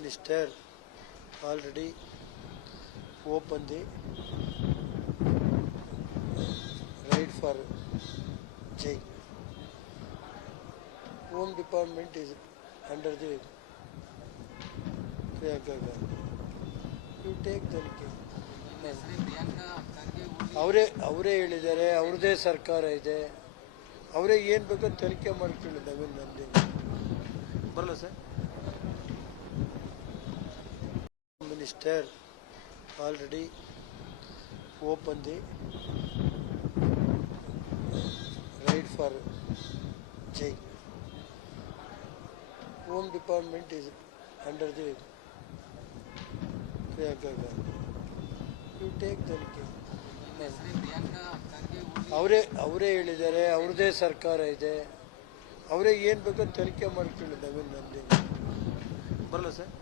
Minister already opened the raid for jail. Home Department is under the Priyanka Gandhi. You take ತನಿಖೆ. ಅವರೇ ಹೇಳಿದ್ದಾರೆ, ಅವ್ರದೇ ಸರ್ಕಾರ ಇದೆ, ಅವರೇ ಏನು ಬೇಕೋ ತನಿಖೆ ಮಾಡ್ಕೊಳ್ಳಿ. ನವೀನ್ ನಂದಿನಿ ಬರಲ್ಲ sir. Minister already open the raid for jail. Home Department is under the Priyanka Gandhi. You take ತನಿಖೆ. ಅವರೇ ಹೇಳಿದ್ದಾರೆ, ಅವ್ರದೇ ಸರ್ಕಾರ ಇದೆ, ಅವರೇ ಏನು ಬೇಕೋ ತನಿಖೆ ಮಾಡ್ಕೊಳ್ಳಿ. ನವೀನ್ ನಂದಿನಿ ಬರಲ್ಲ ಸರ್.